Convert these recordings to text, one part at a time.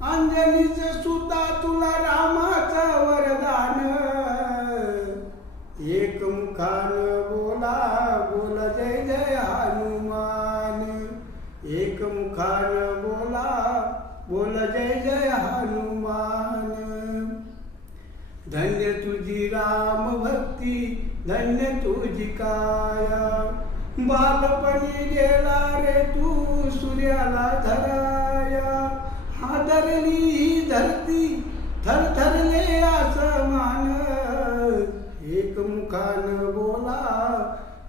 अंजनीचे सुता तुला रामाचं वरदान, एक मुखान बोला बोल जय जय हनुमान, एक मुखान बोला बोल जय जय हनुमान। धन्य तुझी राम भक्ती, धन्य तुझी काया, बालपणी गेला रे तू सूर्याला धराया, हादरली ही धरती थरथरले आसमान, एक मुखान बोला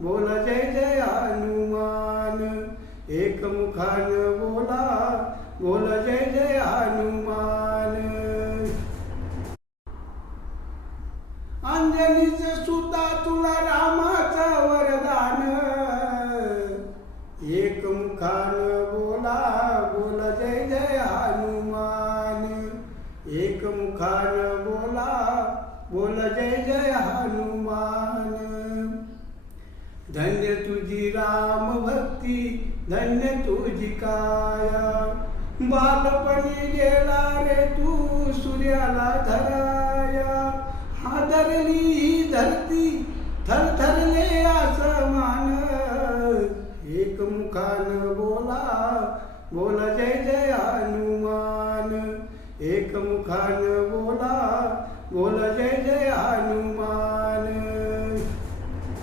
बोल जय जय हनुमान, एक मुखान बोला बोल जय जय हनुमान। अंजनीचे सुता तुला रामाचं वरदान, एक मुखान बोला बोल जय जय हनुमान, एक मुखान बोला बोल जय जय हनुमान। धन्य तुझी राम भक्ती, धन्य तुझी काया, बालपणी गेला रे तू सूर्याला धराया, हादरली ही धरती थरथरले आसमान, एक मुखान बोला बोल जय जय हनुमान, एक मुखान बोला बोल जय जय हनुमान।